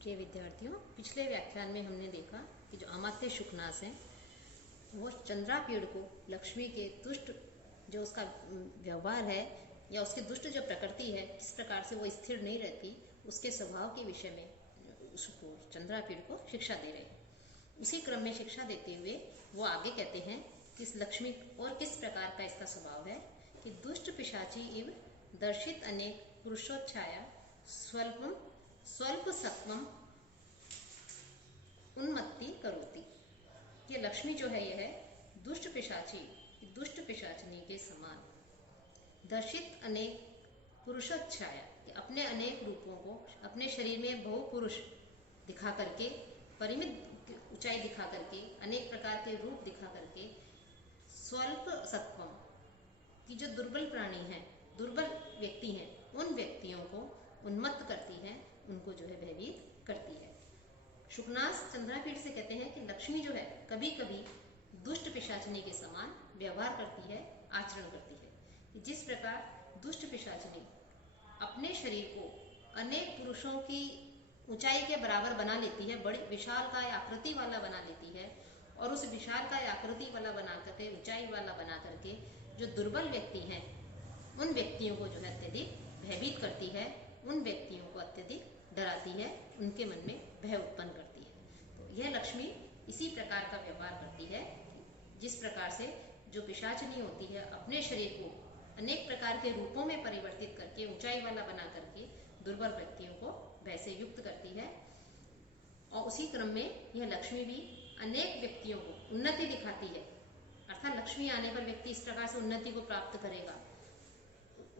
प्रिय विद्यार्थियों, पिछले व्याख्यान में हमने देखा कि जो अमात्य शुकनास है वो चंद्रापीड़ को लक्ष्मी के दुष्ट जो उसका व्यवहार है या उसकी दुष्ट जो प्रकृति है, किस प्रकार से वो स्थिर नहीं रहती, उसके स्वभाव के विषय में उसको चंद्रापीड़ को शिक्षा दे रहे हैं। उसी क्रम में शिक्षा देते हुए वो आगे कहते हैं कि इस लक्ष्मी और किस प्रकार का इसका स्वभाव है कि दुष्ट पिशाची इव दर्शित अनेक पुरुषोच्छाया स्वल्प सत्वम उन्मत्ति करोति। ये लक्ष्मी जो है यह दुष्ट पिशाचिनी के समान दर्शित अनेक पुरुषोच्छाया, अपने अनेक रूपों को अपने शरीर में बहु पुरुष दिखा करके, परिमित ऊंचाई दिखा करके, अनेक प्रकार के रूप दिखा करके, स्वल्प सत्वम की जो दुर्बल प्राणी हैं, दुर्बल व्यक्ति हैं, उन व्यक्तियों को उन्मत्त करती है, उनको जो है भयभीत करती है। शुकनास चंद्रापीड़ से कहते हैं कि लक्ष्मी जो है कभी कभी दुष्ट पिशाचिनी के समान व्यवहार करती है, आचरण करती है। जिस प्रकार दुष्ट पिशाचिनी अपने शरीर को अनेक पुरुषों की ऊंचाई के बराबर बना लेती है, बड़ी विशालकाय आकृति वाला बना लेती है, और उस विशालकाय आकृति वाला बना करके, ऊंचाई वाला बना करके जो दुर्बल व्यक्ति हैं उन व्यक्तियों को जो है अत्यधिक भयभीत करती है, उन व्यक्तियों को अत्यधिक डराती है, उनके मन में भय उत्पन्न करती है। तो यह लक्ष्मी इसी प्रकार का व्यवहार करती है। जिस प्रकार से जो पिशाचिनी होती है अपने शरीर को अनेक प्रकार के रूपों में परिवर्तित करके, ऊंचाई वाला बना करके दुर्बल व्यक्तियों को भय से युक्त करती है, और उसी क्रम में यह लक्ष्मी भी अनेक व्यक्तियों को उन्नति दिखाती है। अर्थात लक्ष्मी आने पर व्यक्ति इस प्रकार से उन्नति को प्राप्त करेगा,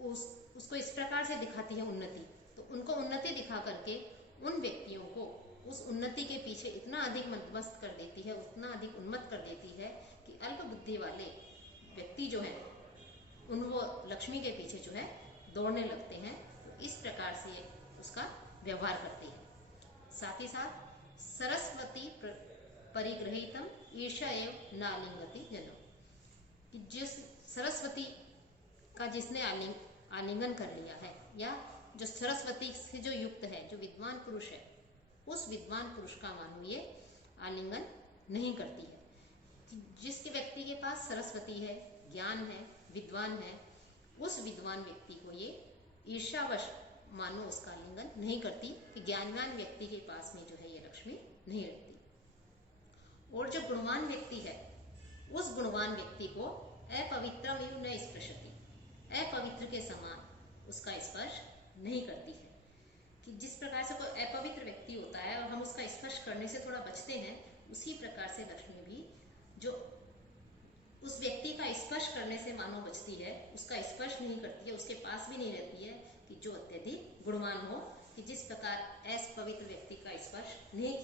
उसको इस प्रकार से दिखाती है उन्नति, तो उनको उन्नति दिखा करके उन व्यक्तियों को उस उन्नति के पीछे इतना अधिक मदमस्त कर देती है, उतना अधिक उन्मत्त कर देती है कि अल्प बुद्धि वाले व्यक्ति जो है उन वो लक्ष्मी के पीछे जो है दौड़ने लगते हैं। तो इस प्रकार से उसका व्यवहार करती है। साथ ही साथ सरस्वती परिग्रहितम ईर्षा एवं नालिंगति जनो, कि जिस सरस्वती का जिसने आलिंगन कर लिया है, या जो सरस्वती से जो युक्त है, जो विद्वान पुरुष है, उस विद्वान पुरुष का मानो ये आलिंगन नहीं करती है। कि जिसके व्यक्ति के पास सरस्वती है, ज्ञान है, विद्वान है, उस विद्वान व्यक्ति को ये ईर्ष्यावश मानो उसका आलिंगन नहीं करती, कि ज्ञानवान व्यक्ति के पास में जो है ये लक्ष्मी नहीं रहती। और जो गुणवान व्यक्ति है, उस गुणवान व्यक्ति को अपवित्रम न स्पृशति, अपवित्र के समान उसका स्पर्श नहीं करती है। कि जिस प्रकार से कोई अपवित्र व्यक्ति होता है और हम उसका स्पर्श करने से थोड़ा बचते हैं, उसी प्रकार से लक्ष्मी भी जो उस व्यक्ति का स्पर्श करने से मानो बचती है, उसका स्पर्श नहीं करती है, उसके पास भी नहीं रहती है, कि जो अत्यधिक गुणवान हो। कि जिस प्रकार अपवित्र व्यक्ति का स्पर्श नहीं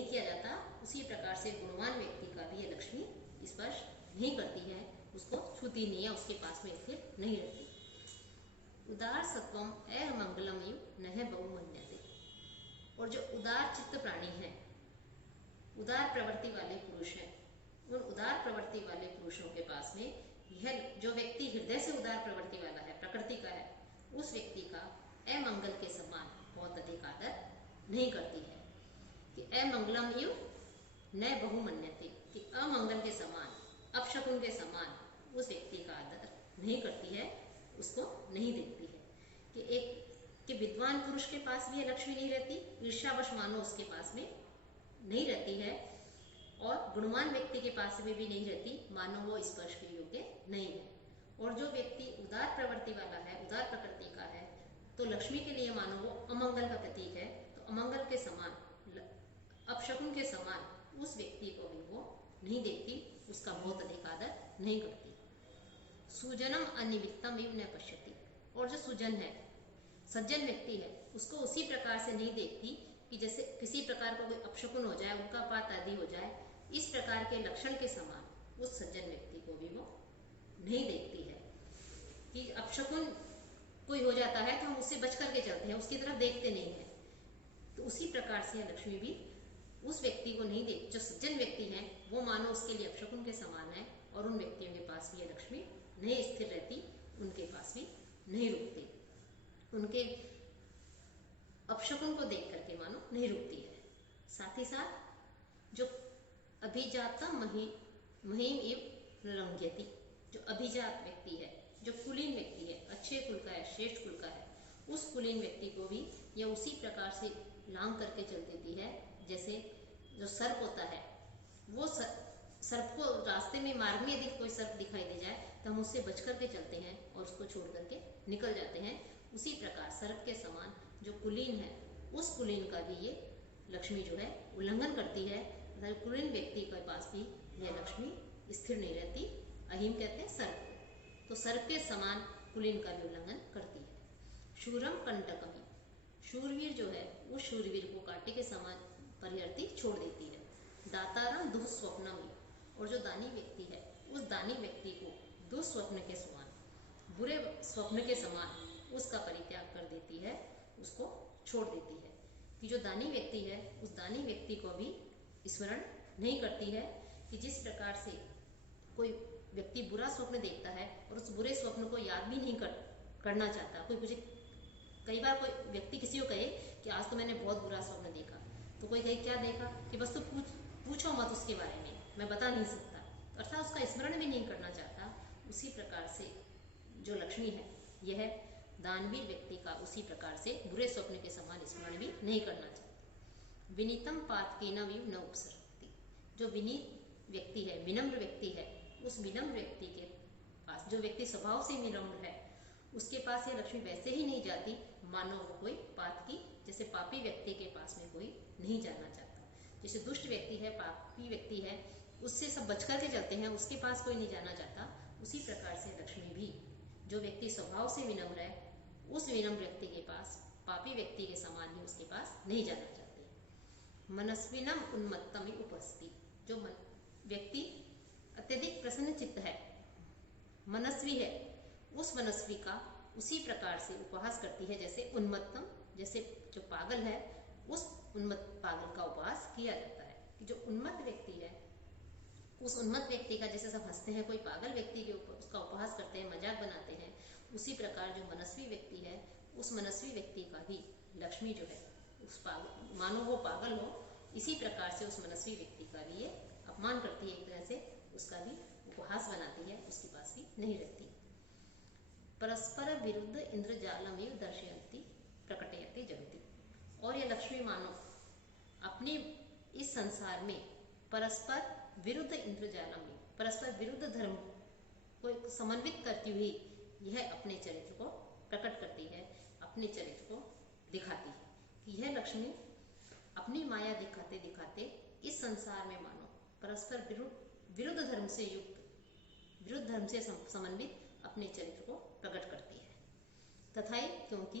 किया जाता, उसी प्रकार से गुणवान व्यक्ति का भी ये लक्ष्मी स्पर्श नहीं करती है, उसको छूती नहीं है, उसके पास में स्थिर नहीं रहती। उदार सत्वम अमंगलम न बहुमन्यते, और जो उदार चित्त प्राणी है, उदार प्रवृत्ति वाले पुरुष हैं, उन उदार प्रवृत्ति वाले पुरुषों के पास में यह जो व्यक्ति हृदय से उदार प्रवृत्ति वाला है, प्रकृति का है, उस व्यक्ति का अमंगल के समान बहुत अधिक आदर नहीं करती है। कि अमंगलम इव न बहुमन्यते, कि अमंगल के समान, अपशकुन के समान उस व्यक्ति का आदर नहीं करती है, उसको नहीं देखती है। कि एक कि विद्वान पुरुष के पास भी लक्ष्मी नहीं रहती, ईर्ष्यावश मानो उसके पास में नहीं रहती है, और गुणवान व्यक्ति के पास में भी नहीं रहती, मानो वो स्पर्श के योग्य नहीं है। और जो व्यक्ति उदार प्रवृत्ति वाला है, उदार प्रकृति का है, तो लक्ष्मी के लिए मानो वो अमंगल का प्रतीक है, तो अमंगल के समान, अपशकुन के समान उस व्यक्ति को भी वो नहीं देखती, उसका बहुत अधिक आदर नहीं करती। सुजनम अनिमित्तम इव न पश्यति, और जो सुजन है, सज्जन व्यक्ति है, उसको उसी प्रकार से नहीं देखती कि जैसे किसी प्रकार का कोई अपशकुन हो जाए, उनका पात आदि हो जाए, इस प्रकार के लक्षण के समान उस सज्जन व्यक्ति को भी वो नहीं देखती है। कि अपशकुन कोई हो जाता है तो हम उससे बच करके चलते हैं, उसकी तरफ देखते नहीं है। तो उसी प्रकार से लक्ष्मी भी उस व्यक्ति को नहीं देख, जो सज्जन व्यक्ति हैं वो मानो उसके लिए अपशकुन के समान है, और उन व्यक्तियों के पास भी यह लक्ष्मी नहीं स्थिर रहती, उनके पास भी नहीं रुकती, उनके अपशकुन को देख करके मानो नहीं रुकती है। साथ ही साथ जो अभिजाता महीम इव रंग्यति, जो अभिजात व्यक्ति है, जो कुलीन व्यक्ति है, अच्छे कुल का है, श्रेष्ठ कुल का है, उस कुलीन व्यक्ति को भी यह उसी प्रकार से लांग करके चल देती है जैसे जो सर्प होता है। वो सर्प को रास्ते में, मार्ग में यदि कोई सर्प दिखाई दे जाए तो हम उससे बच करके चलते हैं और उसको छोड़ करके निकल जाते हैं। उसी प्रकार सर्प के समान जो कुलीन है, उस कुलीन का भी ये लक्ष्मी जो है उल्लंघन करती है। कुलीन व्यक्ति के पास भी यह लक्ष्मी स्थिर नहीं रहती। अहिम कहते हैं सर्प, तो सर्प के समान कुलीन का भी उल्लंघन करती है। शूरम कंटकमी, शूरवीर जो है वो शूरवीर को कांटे के समान परिहरती छोड़ देती है। दातारम दुःस्वप्नम, और जो दानी व्यक्ति है उस दानी व्यक्ति को दुःस्वप्न के समान, बुरे स्वप्न के समान उसका परित्याग कर देती है, उसको छोड़ देती है। कि जो दानी व्यक्ति है उस दानी व्यक्ति को भी स्मरण नहीं करती है। कि जिस प्रकार से कोई व्यक्ति बुरा स्वप्न देखता है और उस बुरे स्वप्न को याद भी नहीं करना चाहता। कोई मुझे कई बार कोई व्यक्ति किसी को कहे कि आज तो मैंने बहुत बुरा स्वप्न देखा, तो कोई कहे क्या देखा, कि बस तो पूछो मत उसके बारे में, मैं बता नहीं सकता, तो अर्थात उसका स्मरण भी नहीं करना चाहता। उसी प्रकार से जो लक्ष्मी है यह दानवीर व्यक्ति का उसी प्रकार से बुरे स्वप्न के समान स्मरण भी नहीं करना चाहता। विनीतम पातकेन न उपसरती, जो विनीत व्यक्ति है, विनम्र व्यक्ति है, उस विनम्र व्यक्ति के पास, जो व्यक्ति स्वभाव से विनम्र है, उसके पास ये लक्ष्मी वैसे ही नहीं जाती मानो वो कोई पातकी, जैसे पापी व्यक्ति के पास में कोई नहीं जाना चाहता। जैसे दुष्ट व्यक्ति है, पापी व्यक्ति है, उससे सब बच करके चलते हैं, उसके पास कोई नहीं जाना चाहता। उसी प्रकार से लक्ष्मी भी, जो व्यक्ति स्वभाव से विनम्र है, उस विनम्र व्यक्ति के पास, पापी व्यक्ति के समान भी उसके पास नहीं जाना चाहते। मनस्विनम उन्मत्तम उपस्थिति, जो व्यक्ति अत्यधिक प्रसन्न चित्त है, मनस्वी है, उस मनस्वी का उसी प्रकार से उपहास करती है जैसे उन्मत्तम, जैसे जो पागल है उस उन्मत्त पागल का उपहास किया जाता है। कि जो उन्मत्त व्यक्ति है, उस उन्मत्त व्यक्ति का जैसे सब हंसते हैं, कोई पागल व्यक्ति के ऊपर उसका उपहास करते हैं, मजाक बनाते हैं, उसी प्रकार जो मनस्वी व्यक्ति है, उस मनस्वी व्यक्ति का भी लक्ष्मी जो है उस पागल, मानो वो पागल हो, इसी प्रकार से उस मनस्वी व्यक्ति का भी ये अपमान करती है, एक तरह से उसका भी उपहास बनाती है, उसके पास भी नहीं रहती। परस्पर विरुद्ध इंद्रजालमेव दर्शयन्ति प्रकटयते जगति, और ये लक्ष्मी मानो अपने इस संसार में परस्पर विरुद्ध इंद्रजालम में, परस्पर विरुद्ध धर्म को समन्वित करती हुई यह अपने चरित्र को प्रकट करती है, अपने चरित्र को दिखाती है। कि यह लक्ष्मी अपनी माया दिखाते दिखाते इस संसार में मानो परस्पर विरुद्ध धर्म से युक्त, विरुद्ध धर्म से समन्वित अपने चरित्र को प्रकट करती है। तथा क्योंकि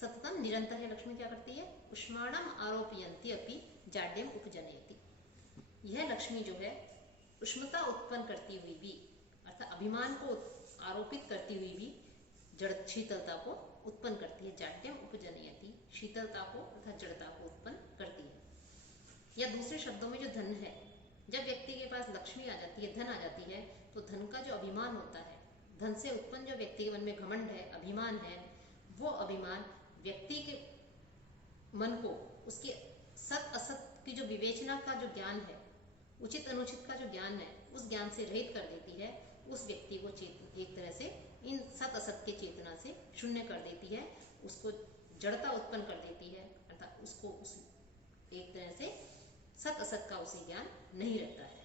सततम निरंतर है, लक्ष्मी क्या करती है, उष्माणम आरोपयन्ती अपि जाड्यम उपजनयति, यह लक्ष्मी जो है उष्मता उत्पन्न करती हुई भी, अर्थात अभिमान को आरोपित करती हुई भी जड़ शीतलता को उत्पन्न करती है। जाड्यम उपजनयति, शीतलता को अर्थात जड़ता को उत्पन्न करती है। या दूसरे शब्दों में जो धन है, जब व्यक्ति के पास लक्ष्मी आ जाती है, धन आ जाती है, तो धन का जो अभिमान होता है, धन से उत्पन्न जो व्यक्ति के मन में घमंड है, अभिमान है, वो अभिमान व्यक्ति के मन को उसके सत असत की जो विवेचना का जो ज्ञान है, उचित अनुचित का जो ज्ञान है, उस ज्ञान से रहित कर देती है। उस व्यक्ति को एक तरह से इन सत असत के चेतना से शून्य कर देती है, उसको जड़ता उत्पन्न कर देती है, अर्थात उसको उस एक तरह से सत असत का उसे ज्ञान नहीं रहता है।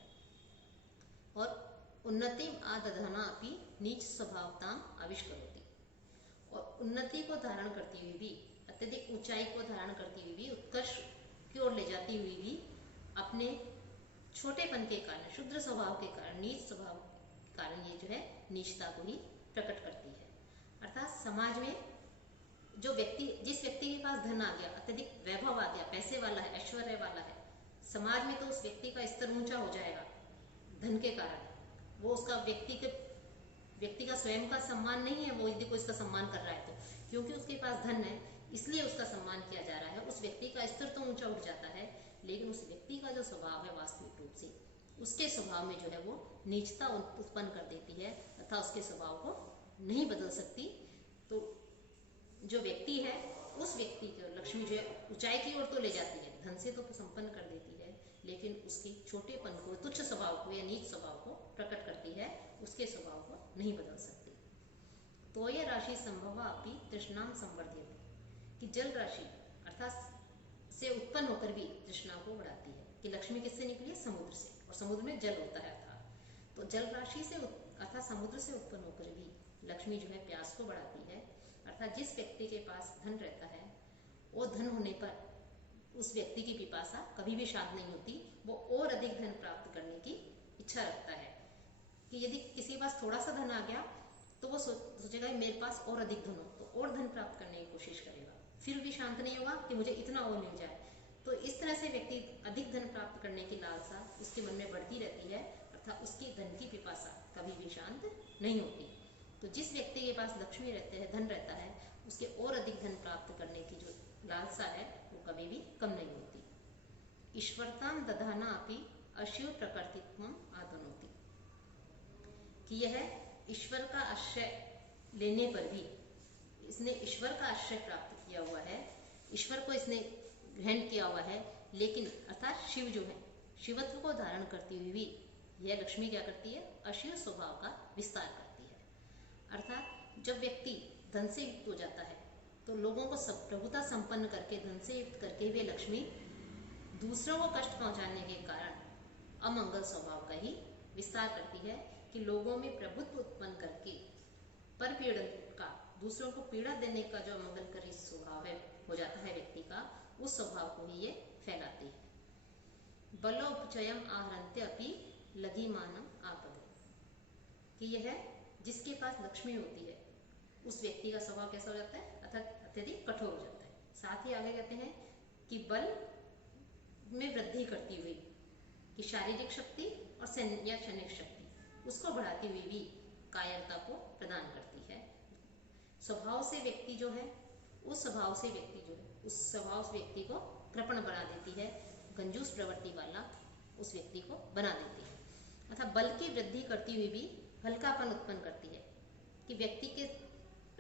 और उन्नतिम आदधना अपनी नीच स्वभावताम आविष्करोति, और उन्नति को धारण करती हुई भी, अत्यधिक ऊंचाई को धारण करती हुई भी, उत्कर्ष की ओर ले जाती हुई भी अपने छोटेपन के कारण, शुद्र स्वभाव के कारण, नीच स्वभाव के कारण ये जो है नीचता को ही प्रकट करती है। अर्थात समाज में जो व्यक्ति, जिस व्यक्ति के पास धन आ गया, अत्यधिक वैभव आ गया, पैसे वाला है, ऐश्वर्य वाला है, समाज में तो उस व्यक्ति का स्तर ऊंचा हो जाएगा धन के कारण। वो उसका व्यक्ति का स्वयं का सम्मान नहीं है, वो यदि कोई इसका सम्मान कर रहा है तो, क्योंकि उसके पास धन है इसलिए उसका सम्मान किया जा रहा है, उस व्यक्ति का स्तर तो ऊंचा उठ जाता है, लेकिन उस व्यक्ति का जो स्वभाव है वास्तविक रूप से, उसके स्वभाव में जो है वो नीचता उत्पन्न कर देती है तथा उसके स्वभाव को नहीं बदल सकती। तो जो व्यक्ति है उस व्यक्ति को लक्ष्मी जो है ऊंचाई की ओर तो ले जाती है, धन से तो संपन्न कर देती है, लेकिन उसके छोटेपन को, तुच्छ स्वभाव को या नीच स्वभाव को प्रकट करती है, उसके स्वभाव को नहीं बदल सकती। तो यह राशि संभव अपनी तृष्णाम संवर्धयति, कि जल राशि अर्थात से उत्पन्न होकर भी तृष्णा को बढ़ाती है। कि लक्ष्मी किससे निकली है? समुद्र से, और समुद्र में जल होता है अर्थात, तो जल राशि से अर्थात समुद्र से उत्पन्न होकर भी लक्ष्मी जो है प्यास को बढ़ाती है। अर्थात जिस व्यक्ति के पास धन रहता है, वो धन होने पर उस व्यक्ति की पिपासा कभी भी शांत नहीं होती, वो और अधिक धन प्राप्त करने की इच्छा रखता है। कि यदि किसी के पास थोड़ा सा धन आ गया तो वो सोचेगा मेरे पास और अधिक धन हो, तो और धन प्राप्त करने की कोशिश करेगा, फिर भी शांत नहीं होगा कि मुझे इतना और मिल जाए। तो इस तरह से व्यक्ति अधिक धन प्राप्त करने की लालसा उसके मन में बढ़ती रहती है, अर्थात उसकी धन की पिपासा कभी भी शांत नहीं होती। तो जिस व्यक्ति के पास लक्ष्मी रहते हैं, धन रहता है, उसके और अधिक धन प्राप्त करने की जो लालसा है वो कभी भी कम नहीं होती। ईश्वरताम दधाना अपि अशिव प्रकृतित्व आदनोति, कि यह ईश्वर का आश्रय लेने पर भी, इसने ईश्वर का आश्रय प्राप्त किया हुआ है, ईश्वर को इसने ग्रहण किया हुआ है, लेकिन अर्थात शिव जो है, शिवत्व को धारण करती हुई भी यह लक्ष्मी क्या करती है? अशिव स्वभाव का विस्तार करती है। अर्थात जब व्यक्ति धन से युक्त हो जाता है तो लोगों को सब प्रभुता संपन्न करके, धन से युक्त करके वे लक्ष्मी दूसरों को कष्ट पहुंचाने के कारण अमंगल स्वभाव का ही विस्तार करती है। कि लोगों में प्रभुत्व उत्पन्न करके परपीड़न का, दूसरों को पीड़ा देने का जो अमंगलकारी स्वभाव है हो जाता है व्यक्ति का, उस स्वभाव को ही ये फैलाती है। बलोपचयम आहरन्ते अपि लघिमानम आपदे, कि यह जिसके पास लक्ष्मी होती है उस व्यक्ति का स्वभाव कैसा हो जाता है? अर्थात अत्यधिक कठोर हो जाता है। साथ ही आगे कहते हैं कि बल में वृद्धि करती हुई, कि शारीरिक शक्ति और क्षणिक शक्ति उसको बढ़ाती हुई भी कायरता को प्रदान करती है। स्वभाव से व्यक्ति जो है, उस स्वभाव से व्यक्ति जो है, उस स्वभाव से व्यक्ति को कृपण बना देती है, कंजूस प्रवृत्ति वाला उस व्यक्ति को बना देती है। अर्थात बल की वृद्धि करती हुई भी हल्कापन उत्पन्न करती है। कि व्यक्ति के,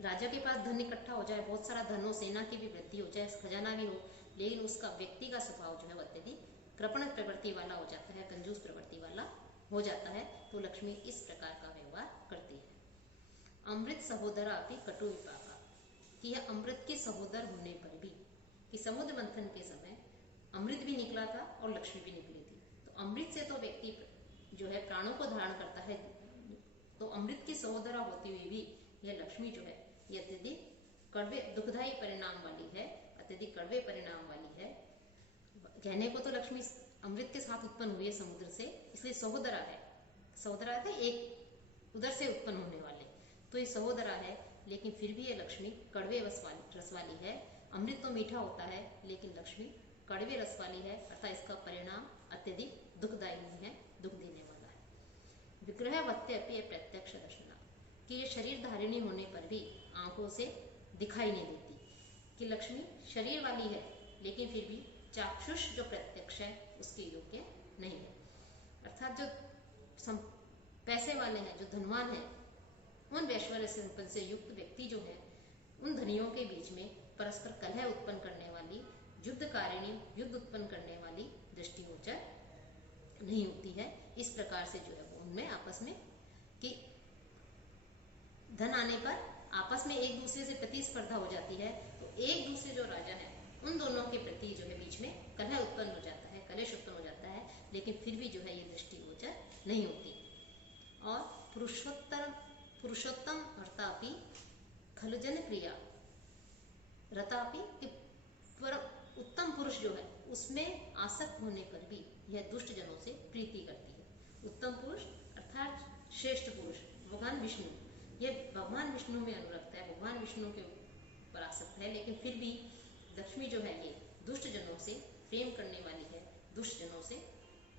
राजा के पास धन इकट्ठा हो जाए, बहुत सारा धन हो, सेना की भी वृद्धि हो जाए, खजाना भी हो, लेकिन उसका व्यक्ति का स्वभाव जो है वो अत्यधिक कृपण प्रवृत्ति वाला हो जाता है, कंजूस प्रवृत्ति वाला हो जाता है, तो लक्ष्मी इस प्रकार का व्यवहार करती है। अमृत सहोदरा अपनी कटु विपाका, कि यह अमृत के सहोदर होने पर भी, कि समुद्र मंथन के समय अमृत भी निकला था और लक्ष्मी भी निकली थी, तो अमृत से तो व्यक्ति जो है प्राणों को धारण करता है, तो अमृत की सहोदरा होती हुई भी यह लक्ष्मी जो है ये अत्यधिक कड़वे दुखदायी परिणाम वाली है, अत्यधिक कड़वे परिणाम वाली है। कहने को तो लक्ष्मी अमृत के साथ उत्पन्न हुई है समुद्र से, इसलिए सहोदरा है। सहोदरा है एक उधर से उत्पन्न होने वाले, तो ये सहोदरा है, लेकिन फिर भी ये लक्ष्मी कड़वे रस वाली है। अमृत तो मीठा होता है, लेकिन लक्ष्मी कड़वे रस वाली है, अर्थात इसका परिणाम अत्यधिक दुखदायी है, दुख देने वाला है। विग्रह वत्य प्रत्यक्ष दर्शना, कि ये शरीर धारिणी होने पर भी आंखों से दिखाई नहीं देती। कि लक्ष्मी शरीर वाली है, लेकिन फिर भी चाक्षुष जो प्रत्यक्ष है उसके योग्य नहीं है। अर्थात जो पैसे वाले हैं, जो धनवान हैं, उन वैश्वर्य संपन्न से युक्त व्यक्ति जो है, उन धनियों के बीच में परस्पर कलह उत्पन्न करने वाली, युद्धकारिणी, युद्ध उत्पन्न करने वाली दृष्टिगोचर नहीं होती है। इस प्रकार से जो है उनमें आपस में, कि धन आने पर आपस में एक दूसरे से प्रतिस्पर्धा हो जाती है, तो एक दूसरे जो राजा है उन दोनों के प्रति जो है बीच में कलह उत्पन्न हो जाता है, कलेश उत्पन्न हो जाता है, लेकिन फिर भी जो है ये दृष्टिगोचर नहीं होती। और पुरुषोत्तम अर्थापि खलुजन प्रिया रतापि, उत्तम पुरुष जो है उसमें आसक्त होने पर भी यह दुष्ट जनों से प्रीति करती है। उत्तम पुरुष अर्थात श्रेष्ठ पुरुष भगवान विष्णु, यह भगवान विष्णु में अनुरक्त है, भगवान विष्णु के ऊपर आसक्त है, लेकिन फिर भी लक्ष्मी जो है ये दुष्ट जनों से प्रेम करने वाली है, दुष्ट जनों से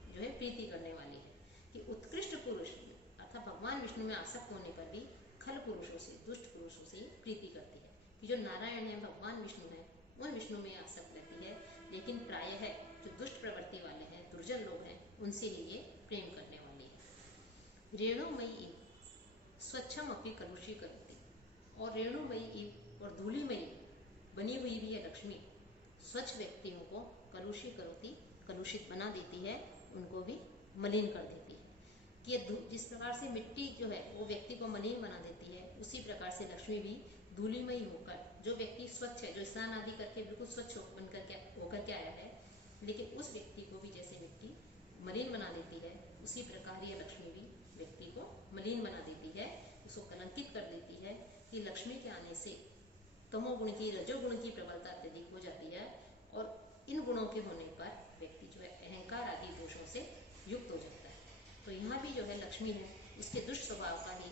जो है प्रीति करने वाली है। कि उत्कृष्ट पुरुष अर्थात भगवान विष्णु में आसक्त होने पर भी खल पुरुषों से, दुष्ट पुरुषों से प्रीति करती है। कि जो नारायण है, भगवान विष्णु है, उन विष्णु में आसक्त रहती है, लेकिन प्रायः जो दुष्ट प्रवृत्ति वाले हैं, दुर्जन लोग हैं, उनसे ही ये प्रेम करने वाली है। रेणुमयी स्वच्छम अपनी कलुषी करती, और रेणुमयी और धूलिमयी बनी हुई भी है लक्ष्मी स्वच्छ व्यक्तियों को कलुषित बना देती है, उनको भी मलिन कर देती है। कि जिस प्रकार से मिट्टी जो है वो व्यक्ति को मलिन बना देती है, उसी प्रकार से लक्ष्मी भी धूलिमयी होकर, जो व्यक्ति स्वच्छ है, जो स्नान आदि करके बिल्कुल स्वच्छ होकर के आया है, लेकिन उस व्यक्ति को भी जैसे मिट्टी मलिन बना देती है, उसी प्रकार ये लक्ष्मी भी व्यक्ति को मलिन बना देती है, उसको कलंकित कर देती है। कि लक्ष्मी के आने से तमोगुण की, रजोगुण की प्रबलता अत्यधिक हो जाती है, और इन गुणों के होने पर व्यक्ति जो है अहंकार आदि दोषों से युक्त हो जाता है। तो यहाँ भी जो है लक्ष्मी है, उसके दुष्ट स्वभाव का ही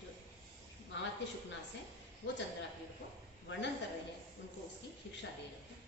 जो महावात्य शुकनास है, वो चंद्रापीठ को वर्णन कर रहे हैं, उनको उसकी शिक्षा दे रहे हैं।